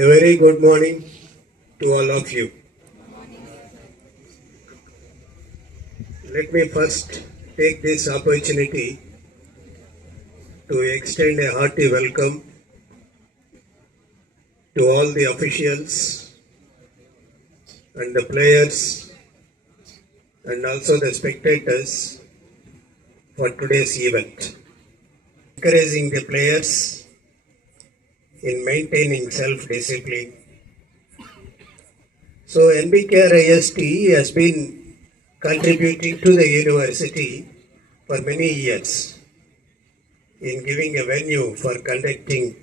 A very good morning to all of you. Let me first take this opportunity to extend a hearty welcome to all the officials and the players and also the spectators for today's event. Encouraging the players in maintaining self-discipline. So NBKR IST has been contributing to the university for many years in giving a venue for conducting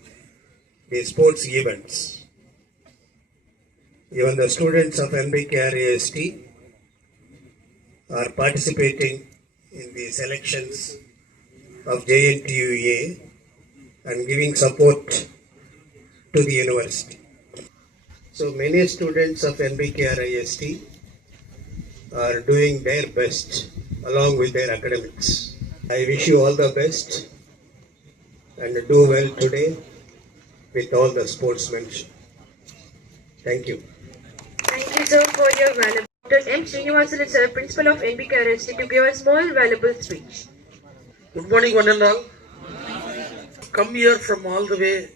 the sports events. Even the students of NBKR IST are participating in the selections of JNTUA and giving support to the university. So many students of NBKR IST are doing their best along with their academics. I wish you all the best and do well today with all the sportsmanship. Thank you. Thank you, sir, for your valuable. Dr. M. Srinivasan, sir, Principal of NBKR IST, to give a small valuable speech. Good morning, one and all. Come here from all the way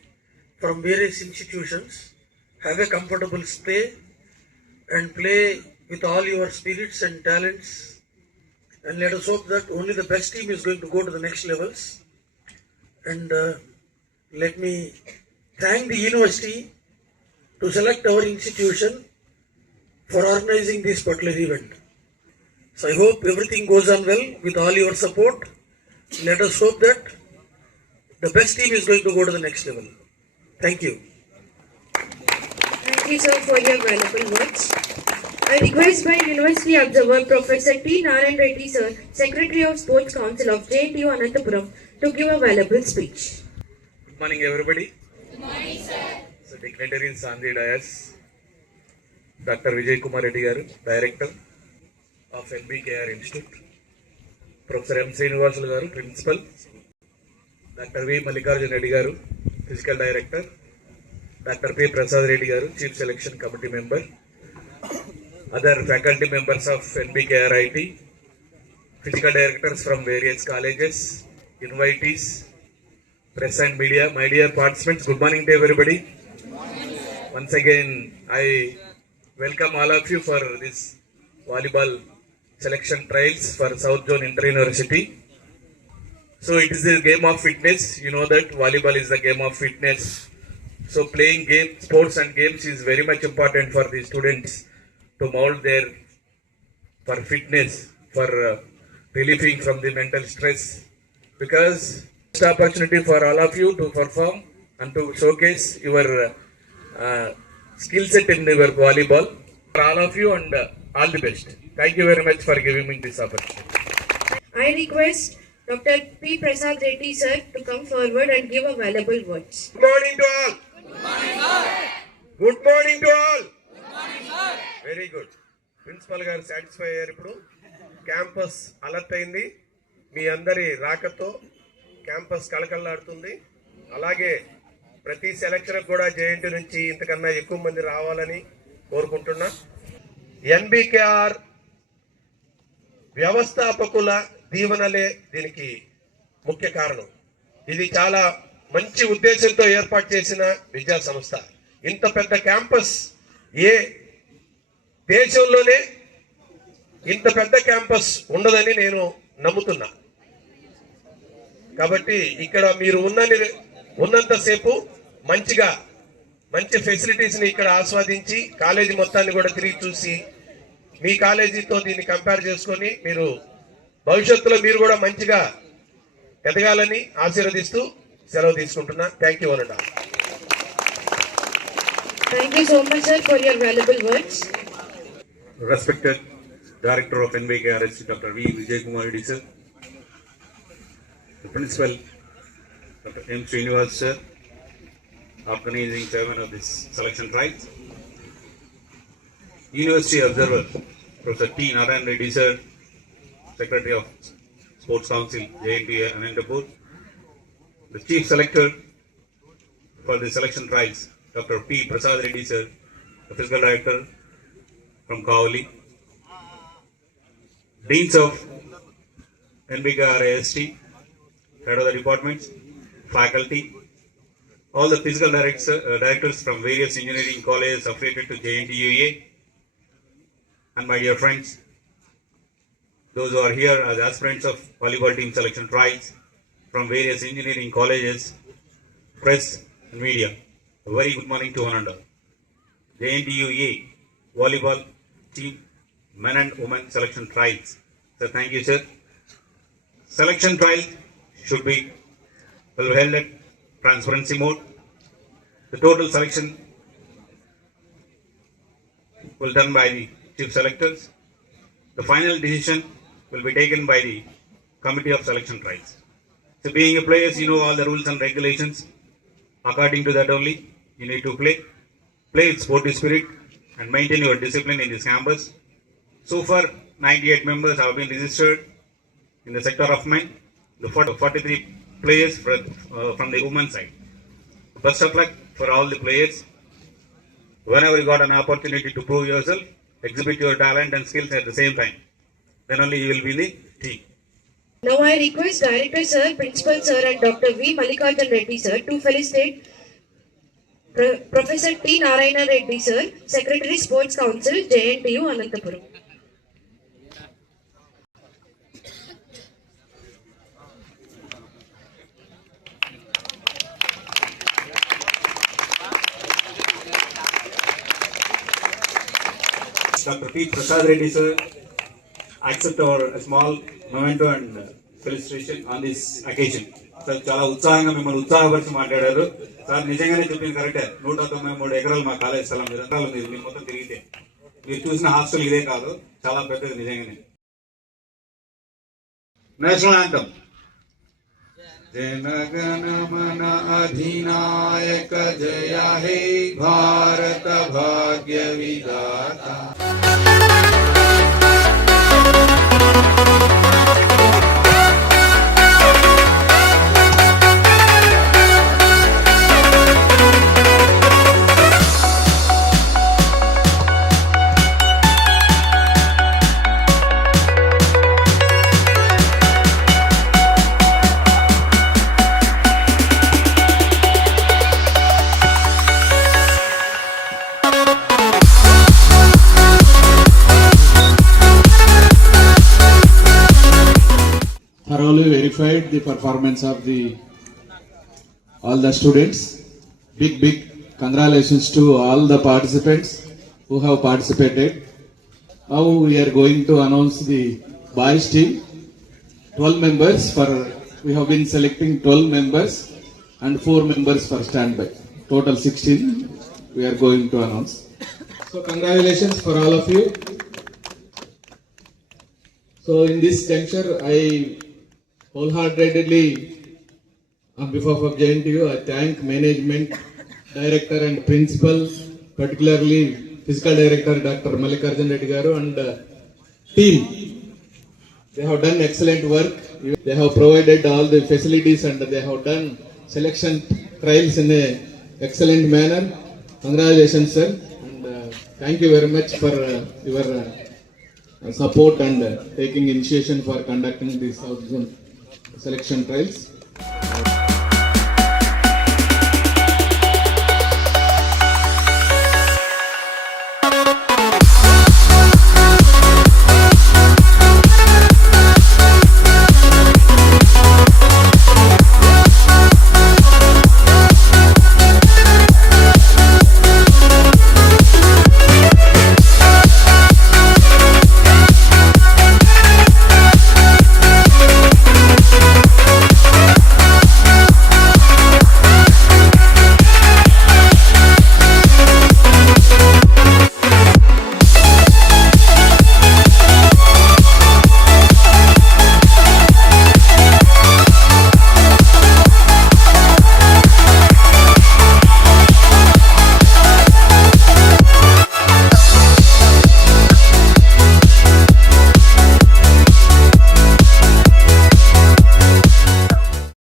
from various institutions. Have a comfortable stay and play with all your spirits and talents. And let us hope that only the best team is going to go to the next levels. And let me thank the university to select our institution for organizing this particular event. So I hope everything goes on well with all your support. Let us hope that the best team is going to go to the next level. Thank you. Thank you, sir, for your valuable words. I request by University Observer Professor T. Narayan Reddy, sir, Secretary of Sports Council of JNTU Anantapuram, to give a valuable speech. Good morning, everybody. Good morning, sir. So, dignitaries on the dais, Dr. Vijay Kumar Reddy garu, Director of NBKR Institute, Professor M. Srinivasan garu, Principal, Dr. V. Mallikarjun Reddy garu, Physical Director, Dr. P. Prasad Reddy garu, Chief Selection Committee Member, other faculty members of NBKR IT, Physical Directors from various colleges, invitees, press and media, my dear participants, good morning to everybody. Once again, I welcome all of you for this volleyball selection trials for South Zone Inter-University. So it is a game of fitness. You know that volleyball is the game of fitness. So playing games, sports and games is very much important for the students to mold their for fitness, for relieving from the mental stress. Because it's an opportunity for all of you to perform and to showcase your skill set in your volleyball. For all of you and all the best. Thank you very much for giving me this opportunity. I request Dr. P. Prasad Reddy, sir, to come forward and give a valuable words. Good morning to all. Good morning, sir. Good morning to all. Good morning, sir. Very good. Principal గారు satisfy అయ్యారు. ఇప్పుడు campus alert అయింది. మీ అందరి రాకతో campus కళకళలాడుతుంది. అలాగే ప్రతి selection కూడా JNT నుంచి ఇంతకన్నా ఎక్కువ మంది రావాలని కోరుకుంటున్నా. ఎన్బికేఆర్ వ్యవస్థాపకుల దీవెనలే దీనికి ముఖ్య కారణం. ఇది చాలా మంచి ఉద్దేశంతో ఏర్పాటు చేసిన విద్యా సంస్థ. ఇంత పెద్ద క్యాంపస్ ఏ దేశంలోనే ఇంత పెద్ద క్యాంపస్ ఉండదని నేను నమ్ముతున్నా. కాబట్టి ఇక్కడ మీరు ఉన్నంతసేపు మంచి ఫెసిలిటీస్ని ఇక్కడ ఆస్వాదించి కాలేజీ మొత్తాన్ని కూడా తిరిగి చూసి మీ కాలేజీతో దీన్ని కంపేర్ చేసుకొని మీరు భవిష్యత్తులో మీరు కూడా మంచిగా ఎదగాలని ఆశీర్వదిస్తూ సెలవు తీసుకుంటున్నా. థ్యాంక్ యూ అనండి. Thank you so much, sir, for your valuable words. Respected Director of NBKR IST, Dr. V. Vijay Kumar Reddy, sir, the Principal, Dr. M. Srinivasan, sir, organizing chairman of this selection trials, University Observer, Professor T. Narayan Reddy, sir, Secretary of Sports Council, JNTU Anantapur, the Chief Selector for the selection trials, Dr. P. Prasad Reddy sir, the Physical Director from Kavali, Deans of NBKRAST, head of the departments, faculty, all the physical directors from various engineering colleges affiliated to JNTUA, and my dear friends, those who are here as aspirants of volleyball team selection trials from various engineering colleges, press and media. A very good morning to one and all. JNTUA volleyball team men and women selection trials. So thank you, sir. Selection trial should be held at transparency mode. The total selection will done by the chief selectors. The final decision will be taken by the committee of selection trials. So being a player, you know all the rules and regulations. According to that only, you need to play with sportive spirit and maintain your discipline in this campus. So far, 98 members have been registered in the sector of men, the 43 players from the women's side. Best of luck for all the players. Whenever you got an opportunity to prove yourself, exhibit your talent and skills at the same time. Then only you will be in the team. Now I request Director Sir, Principal Sir and Dr. V. Mallikarjun Reddy Sir to felicitate Professor T. Narayana Reddy Sir, Secretary Sports Council, JNTU, Anantapuram. Dr. P. Prasad Reddy sir, accept our small memento and felicitation on this occasion. Sir చాలా ఉత్సాహంగా మిమ్మల్ని ఉత్సాహపరిచి మాట్లాడారు. Sir నిజంగానే చెప్పింది కరెక్టే. 193 ఎకరాలు మా college స్థలం మీరు మొత్తం తిరిగితే మీరు చూసిన హాస్టల్ ఇదే కాదు, చాలా పెద్దది నిజంగానే. National anthem. జనగణ మన అధినాయక జయ హే భారత భాగ్య విధాత. Thoroughly verified the performance of all the students. Big congratulations to all the participants who have participated. Now we are going to announce the boys team. 12 members we have been selecting 12 members and 4 members for standby. Total 16 we are going to announce. So congratulations for all of you. So in this juncture, I wholeheartedly, on behalf of JNTU, I thank management, director and principal, particularly physical director Dr. Mallikarjun Reddy garu and team. They have done excellent work. They have provided all the facilities and they have done selection trials in a excellent manner. Congratulations, sir, and thank you very much for your support and taking initiation for conducting these selection trials.